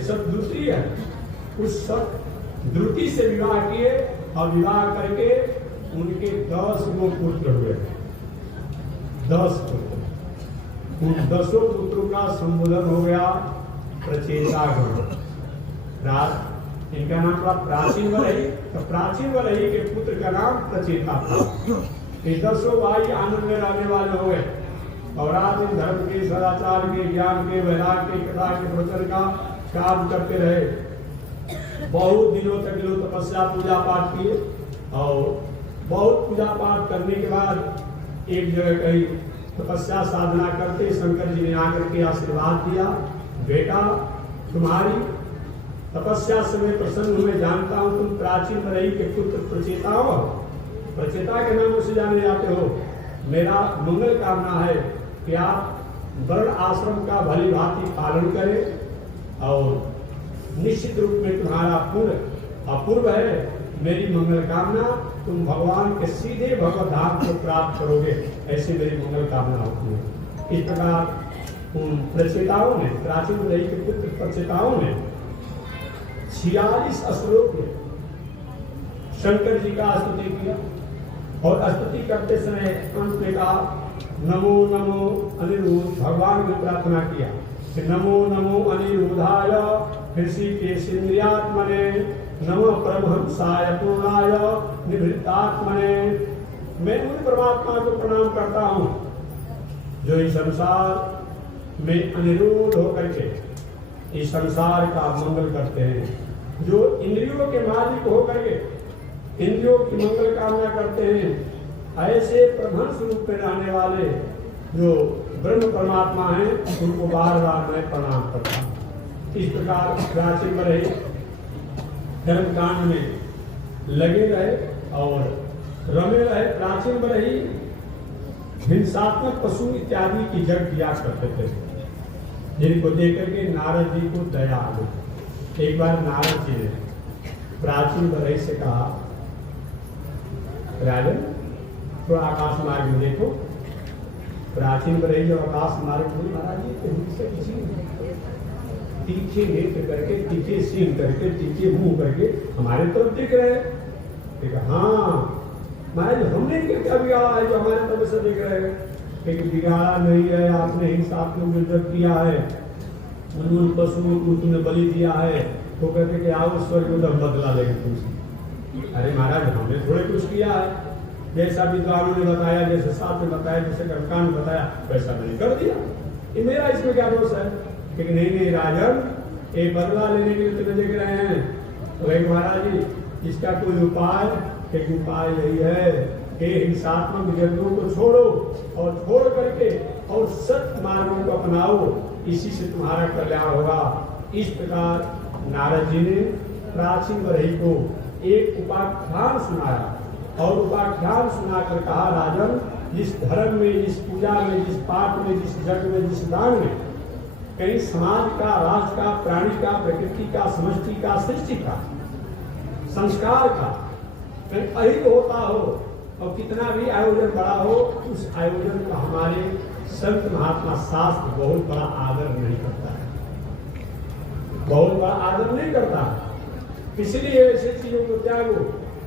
सतधृति है, उस सतधृति से विवाह किए और विवाह करके उनके 10 गो पुत्र हुए। 10 पुत्र, उन 10 पुत्रों का संबोधन हो गया प्रचेता गण। इनका नाम था प्राचीन बरही, तो प्राचीन बरही के पुत्र का नाम प्रचेता था। ये 10 भाई आनंद में रहने वाले हो गए और रात दिन धर्म के, सदाचार के, ज्ञान के, वैराग के, कथा के प्रवचन का काम करते रहे। बहुत दिनों तक लोग तपस्या पूजा पाठ किए, और बहुत पूजा पाठ करने के बाद एक जगह कहीं तपस्या साधना करते शंकर जी ने आकर के आशीर्वाद दिया, बेटा तुम्हारी तपस्या से मैं प्रसन्न हूं, मैं जानता हूं तुम प्राचीन बरही के पुत्र प्रचेता हो, प्रचेता के नाम से जाने जाते हो। मेरा मंगल कामना है कि आप वर्ण आश्रम का भली भांति पालन करें, और निश्चित रूप में तुम्हारा पुण्य अपूर्व है। मेरी मंगल कामना, तुम भगवान के सीधे भगवत धाम को प्राप्त करोगे, ऐसी मेरी मंगल कामना होती है। इस प्रकार उन प्रचेताओं ने, प्राचीन बरही के पुत्र प्रचेताओं ने 46 श्लोक में शंकर जी का स्तुति किया, और स्तुति करते समय अंत में कहा नमो नमो अनिरुद्ध, भगवान की प्रार्थना किया कि नमो नमो अनिरुद्धाय ऋषिकेशेन्द्रियात्मने, नमो परमहंसाय पूर्णाय निवृत्तात्मने। मैं उन परमात्मा को प्रणाम करता हूँ जो इस संसार में अनिरुद्ध होकर के इस संसार का मंगल करते हैं, जो इंद्रियों के मालिक होकर के इंद्रियों की मंगल कामना करते हैं। ऐसे प्रभंस रूप में रहने वाले जो ब्रह्म परमात्मा हैं, उनको बार बार मैं प्रणाम करता हूँ। इस प्रकार प्राचीन बरही धर्म कांड में लगे रहे और रमे रहे। प्राचीन बरही हिंसात्मक पशु इत्यादि की जग किया करते थे, जिनको देख करके नारद जी को दया आ गई। एक बार नारद जी ने प्राचीन बरही से कहा, राजन थोड़ा आकाश मार्ग में देखो। प्राचीन बरही जो आकाश मार्ग में, महाराज जी तो किसी तीखे नेत्र करके, तीखे सीन करके, तीखे मुंह करके हमारे तरफ देख रहे हैं। हाँ महाराज, हमने क्या बिगाड़ा है जो हमारे तरफ से देख रहे हैं? लेकिन बिगाड़ा नहीं है, आपने हिंसात्मक युद्ध किया है, उन पशुओं को तुमने बलि दिया है, तो कहते कि आओ स्वर्ग में बदला लेंगे तुमसे। अरे महाराज, हमने थोड़े कुछ किया है, जैसा विद्वानों ने बताया, जैसे शास्त्र ने बताया, जैसे कर्मकांड ने बताया, वैसा मैंने कर दिया। ये मेरा इसमें क्या दोष है? लेकिन नहीं राजन, ये बदला लेने के लिए तुम्हें देख रहे हैं। तो भाई महाराज जी इसका कोई उपाय? एक उपाय यही है कि हिंसात्मक जगहों को छोड़ो और छोड़ करके और सत्य मार्गों को अपनाओ, इसी से तुम्हारा कल्याण होगा। इस प्रकार नारद जी ने प्राचीन वरही को एक उपाख्यान सुनाया और उपाख्यान सुनाकर कहा, राजन, जिस धर्म में, जिस पूजा में, जिस पाठ में, जिस यज्ञ में, जिस दान में कहीं समाज का, राष्ट्र का, प्राणी का, प्रकृति का, समष्टि का, सृष्टि का, संस्कार का कहीं अहित होता हो और कितना भी आयोजन बड़ा हो, उस आयोजन का हमारे संत महात्मा शास्त्र बहुत बड़ा आदर नहीं करता है, बहुत बड़ा आदर नहीं करता है। इसलिए ऐसे चीजों को त्यागो।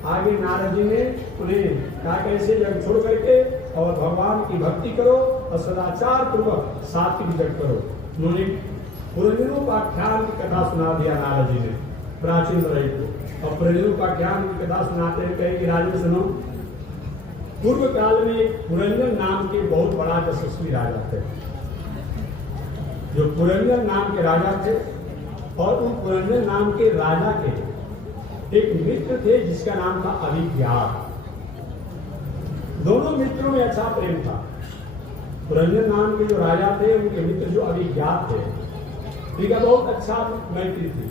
आगे नारद जी ने उन्हें कहा कैसे जग छोड़ करके और भगवान की भक्ति करो और सदाचार पूर्वक सात्विक जग करो। उन्होंने पुरंजनोपाख्यान की कथा सुना दिया नारद जी ने प्राचीन वरही को। और पुरंजनोपाख्यान की कथा सुनाते हैं, कहे कि राजन सुनो, पूर्व काल में पुरंजन नाम के बहुत बड़ा यशस्वी राजा थे, जो पुरंजन नाम के राजा थे। और उन पुरंजन नाम के राजा के एक मित्र थे जिसका नाम था अभिज्ञात। दोनों मित्रों में अच्छा प्रेम था। पुरंजन नाम के जो राजा थे उनके मित्र जो अभिज्ञात थे, उनका बहुत अच्छा मैत्री थी।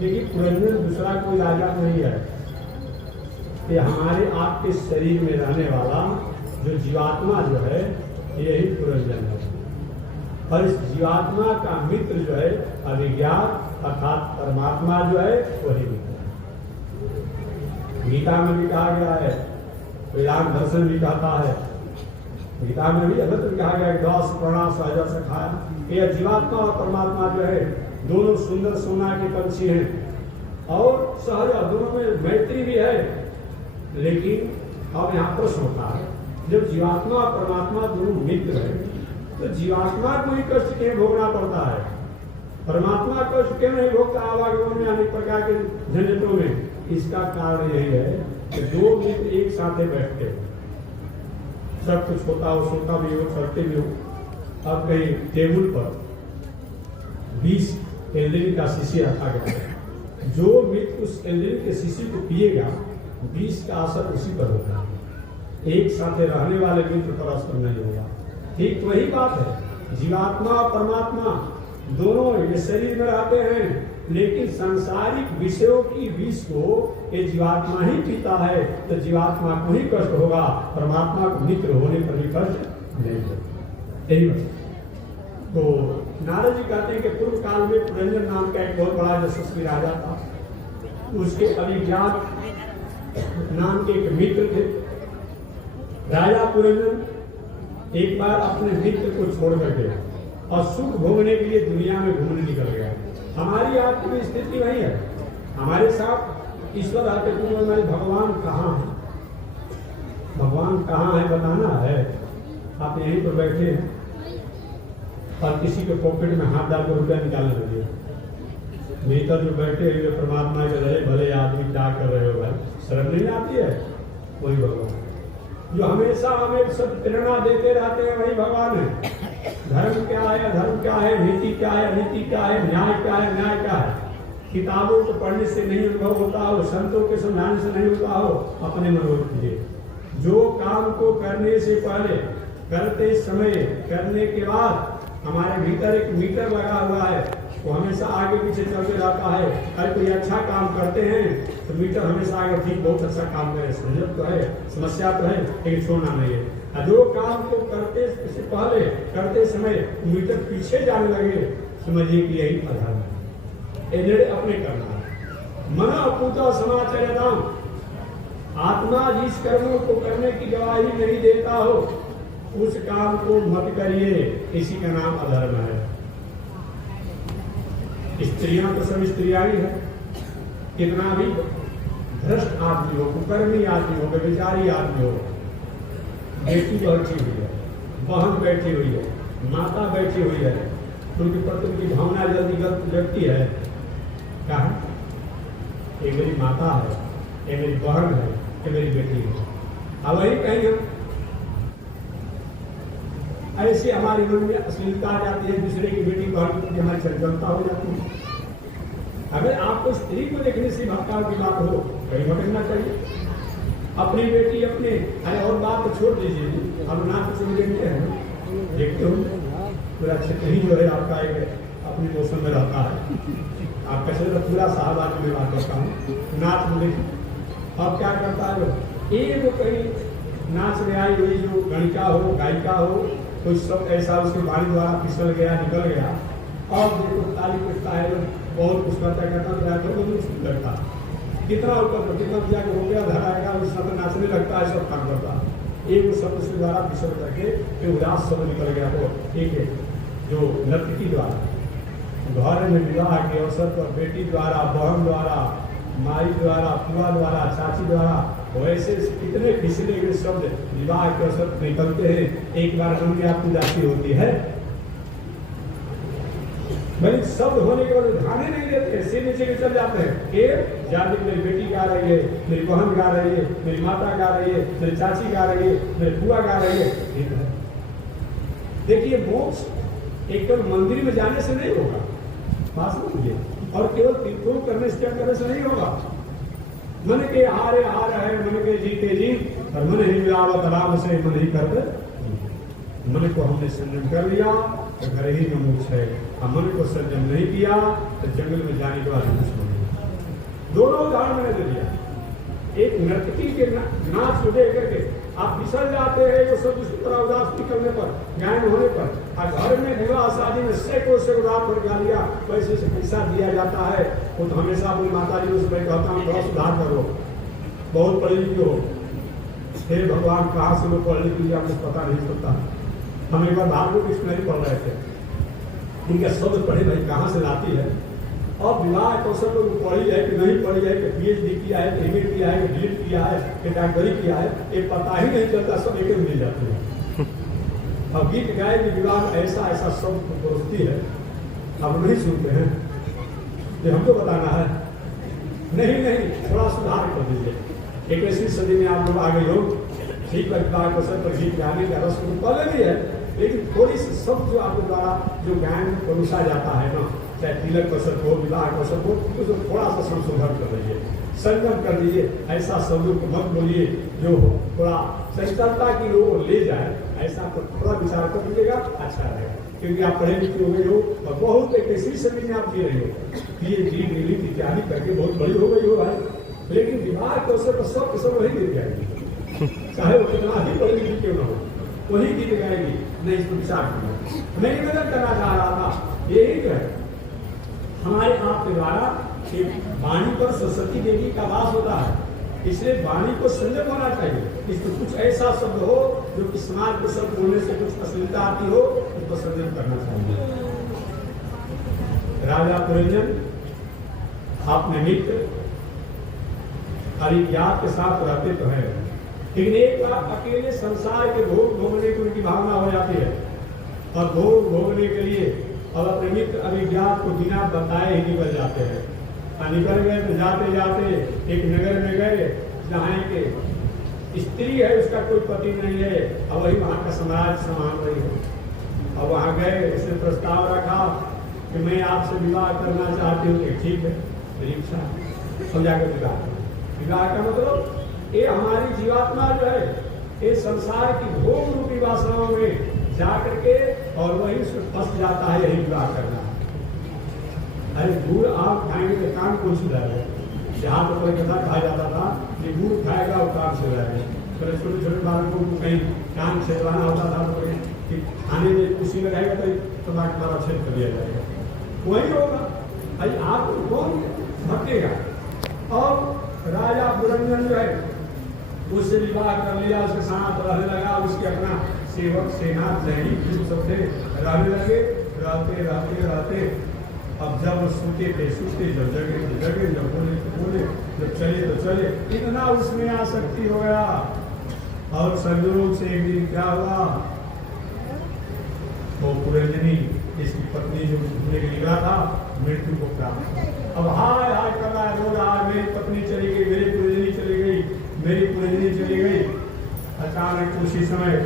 लेकिन पुरंजन दूसरा कोई राजा नहीं है, ये हमारे आपके शरीर में रहने वाला जो जीवात्मा जो है यही पुरंजन है। और इस जीवात्मा का मित्र जो है अभिज्ञात अर्थात परमात्मा जो है वही मित्र है। गीता में भी कहा गया है, वेदांत दर्शन भी कहता है, गीता में भी अलग कहा गया है, दास प्रणा सहजा से खाया। ये जीवात्मा और परमात्मा जो है दोनों सुंदर सोना के पंछी हैं और सहज दोनों में मैत्री भी है। लेकिन अब यहाँ प्रश्न होता है, जब जीवात्मा और परमात्मा दोनों मित्र है तो जीवात्मा को ही कष्ट क्यों भोगना पड़ता है, परमात्मा कष्ट क्यों नहीं भोगता आवागमन में अनेक प्रकार के झंझटों में? इसका कारण यही है कि दो मित्र एक साथ बैठते हैं, सब कुछ होता हो, सोता भी हो, चलते भी हो। अब कहीं टेबल पर 20 एल्ड्रिन का शीशी रखा गया है, जो मित्र उस एल्ड्रिन के शीशी को पिएगा 20 का असर उसी पर होगा, एक साथ रहने वाले मित्र पर असर नहीं होगा। ठीक वही बात है, जीवात्मा और परमात्मा दोनों ये शरीर में रहते हैं, लेकिन सांसारिक विषयों की विष को ये जीवात्मा ही पीता है, तो जीवात्मा को ही कष्ट होगा, परमात्मा को मित्र होने पर भी कष्ट नहीं होगा। यही बात। तो नारद जी कहते हैं कि पूर्व काल में पुरंजन नाम का एक बहुत बड़ा यशस्वी राजा था, उसके अभिज्ञात नाम के एक मित्र थे। राजा पुरंजन एक बार अपने मित्र को छोड़ करके और सुख भोगने के लिए दुनिया में घूमने निकल गया। हमारी आपकी भी स्थिति वही है, हमारे साथ ईश्वर आते तुम हमारे भगवान कहाँ है, भगवान कहाँ है बताना है। आप यहीं पर बैठे हैं और किसी के पॉकेट में हाथ डाल कर रुपया निकालने लगे, भीतर जो बैठे हुए परमात्मा के रहे भले आदमी क्या कर रहे हो भाई, शर्म नहीं आती है? वही भगवान जो हमेशा हमें सब प्रेरणा देते रहते हैं, वही भगवान है। धर्म क्या है, अधर्म क्या है, नीति क्या है, अनीति क्या है, न्याय क्या है, न्याय क्या है, किताबों को पढ़ने से नहीं अनुभव होता हो, संतों के समझाने से नहीं होता हो, अपने मनोरथ कीजिए। जो काम को करने से पहले, करते समय, करने के बाद हमारे भीतर एक मीटर लगा हुआ है, वो हमेशा आगे पीछे चलते रहता है। अगर कोई अच्छा काम करते हैं तो मीटर हमेशा आगे, ठीक बहुत अच्छा काम करे, समझ तो है, समस्या तो है, लेकिन छोड़ना नहीं है। जो काम को करते से पहले, करते समय मीटर पीछे जाने लगे, समझिए कि यही अधर्म है। निर्णय अपने करना है। मन अपूता समाचर्यताम, आत्मा जिस कर्मों को करने की गवाही नहीं देता हो उस काम को मत करिए, इसी का नाम अधर्म है। स्त्रियां तो सब स्त्रियां ही है, कितना भी भ्रष्ट आदमी हो, कुकर्मी आदमी हो, बेचारी आदमी हो, बेटी बैठी हुई है, बहन बैठी हुई है, माता बैठी हुई है, उनके प्रति उनकी भावना जल्दी जगती है। क्या है? ये मेरी माता है, ये मेरी बहन है, ये मेरी बेटी है। अब वही कहीं हम ऐसे हमारे मन में अश्लीलता आ जाती है, दूसरे की बेटी बहन की हमारी चंचलता हो जाती है। अगर आपको स्त्री को देखने से भक्ताओं की बात हो कहीं भटकना चाहिए। अपनी बेटी अपने, अरे और बात तो छोड़ दीजिए, हम नाच सुन देखते हैं, देखते हो पूरा क्षेत्र ही जो है आपका एक अपनी मौसम में रहता है। आपका क्षेत्र पूरा साहबान में बात करता हूँ, नाच में देखिए अब क्या करता है लोग, एक कहीं नाच में आई हुई जो गणिका हो गायिका हो कोई सब ऐसा उसके वाणी द्वारा फिसल गया निकल गया और देखो ताली पिटता है बहुत कुछ करता करता तो सुंदर था कितना ऊपर कितना जाकर हो गया घर आएगा उस समय नाचने लगता है सब काम करता है एक शब्द से द्वारा फिसल करके उदास शब्द निकल गया वो एक जो नर्तकी द्वारा घर में विवाह के अवसर पर बेटी द्वारा बहन द्वारा माई द्वारा पुआ द्वारा चाची द्वारा वैसे कितने फिसले हुए शब्द विवाह के अवसर पर निकलते हैं। एक बार हम क्या पूजाती होती है भाई शब्द होने के बाद ध्यान नहीं देते सिर नीचे के चल जाते हैं कि जाने मेरी बेटी गा रही है मेरी बहन गा रही है मेरी माता गा रही है मेरी चाची गा रही है मेरी बुआ गा रही है। देखिए मोक्ष एकदम मंदिर में जाने से नहीं होगा पास नहीं और केवल तीर्थों करने से क्या करने से नहीं होगा। मन के हारे हार है मन के जीते जीत और मन ही मिलावत राम से मन ही करते मन को हमने संयम कर लिया तो घर ही में मोक्ष है। हम मन को संयम नहीं किया तो जंगल में जाने के बाद कुछ नहीं। दोनों उदाहरण मैंने दे दिया। एक नर्तकी के नाच को देख करके आप फिसल जाते हैं जो सब उसकी तरह उदास निकलने पर ज्ञान होने पर और घर में विवाह शादी में सैकड़ों से उदास पर गालियां पैसे से पैसा दिया जाता है वो तो हमेशा अपनी माता जी से मैं कहता हूँ थोड़ा सुधार करो बहुत पढ़ी लिखी हो हे भगवान कहाँ से लोग पढ़ लिखी आपको पता नहीं चलता। हम एक बार भागवत डिक्शनरी पढ़ रहे थे उनके शब्द पढ़े भाई कहाँ से लाती है और विवाह कौशल को पढ़ी है कि नहीं पढ़ी है कि PhD किया है कि MA किया है कि DLED किया है कि डॉक्टरी किया है ये पता ही नहीं चलता सब एक मिल जाते हैं। अब गीत गाए कि विवाह ऐसा ऐसा शब्द परोसती है अब नहीं सुनते हैं ये हमको बताना है नहीं थोड़ा सुधार कर दीजिए। 21वीं सदी में आप लोग आ गए हो ठीक है विवाह कौशल पर गीत गाने का रस पहले भी है लेकिन थोड़ी सी शब्द जो आपके द्वारा जो ज्ञान परोसा जाता है ना चाहे तिलक कौशल हो विवाह कौशल हो तो थोड़ा सा संशोधन कर लीजिए संगम कर लीजिए ऐसा शब्दों को मत बोलिए जो थोड़ा चंचलता की ओर ले जाए ऐसा पर थोड़ा विचार कर लीजिएगा अच्छा रहेगा क्योंकि आप पढ़े लिखे हो गए हो और बहुत एक ऐसी समय में आप जी रहे हो PhD DLED इत्यादि करके बहुत बड़ी हो गई हो भाई लेकिन विवाह के अवसर पर सब वही गिर जाएगी चाहे वो कितना ही पढ़ी लिखी क्यों ना हो वही गीत गाएगी नहीं इसको विचार किया। मैं निवेदन करना चाह रहा था यही जो है हमारे आपके द्वारा वाणी पर सरस्वती देवी का वास होता है इसलिए वाणी को संयम होना चाहिए। इसमें कुछ ऐसा शब्द हो जो कि समाज के शब्द बोलने से कुछ अश्लीलता आती हो उसको संयम करना चाहिए। राजा पुरंजन अपने मित्र अरिज्ञात के साथ रहते तो है लेकिन एक बार अकेले संसार के भोग भोगने की उनकी भावना हो जाती है और भोग भोगने के लिए और अपने मित्र अभिज्ञात को बिना बताए ही निकल जाते हैं और निकल गए तो जाते जाते एक नगर में गए जहाँ के स्त्री है उसका कोई पति नहीं है और वही वहाँ का समाज संभाल रही है और वहाँ गए इसने प्रस्ताव रखा कि मैं आपसे विवाह करना चाहती हूँ कि ठीक है मेरी इच्छा समझा कर विवाह का मतलब ये हमारी जीवात्मा जो है ये संसार की भोग रूपी वासनाओं में जा करके और वही उसमें फंस जाता है यही विवाह करना। अरे गुड़ आप खाएंगे तो काम कौन सुधारेगा जहाँ तो कोई कथा खाया जाता था कि गुड़ खाएगा और काम सुधारेगा पहले छोटे छोटे बालकों को कहीं काम छेड़वाना होता था तो कि खाने में खुशी में रहेगा तो तुम्हारा छेद कर दिया जाएगा वही होगा भाई आप कौन भटकेगा। और राजा पुरंजन जो है उससे विवाह कर लिया उसके साथ रहने लगा उसके अपना सेवक सेना सैनिक सब थे रहने लगे रहते रहते रहते अब जब सोते थे सोते जब जगे तो जगे जब बोले तो बोले जब चले तो चले इतना उसमें आसक्ति हो गया और संयोग से एक दिन क्या हुआ वो पुरंजनी इसकी पत्नी जो घूमने के लिए था मृत्यु को प्राप्त अब हाय हाय कर रहा है रो रहा है मेरी पत्नी चली गई मेरी पुरंजनी चली गई मेरी पुरंजनी चली गई। अचानक उसी समय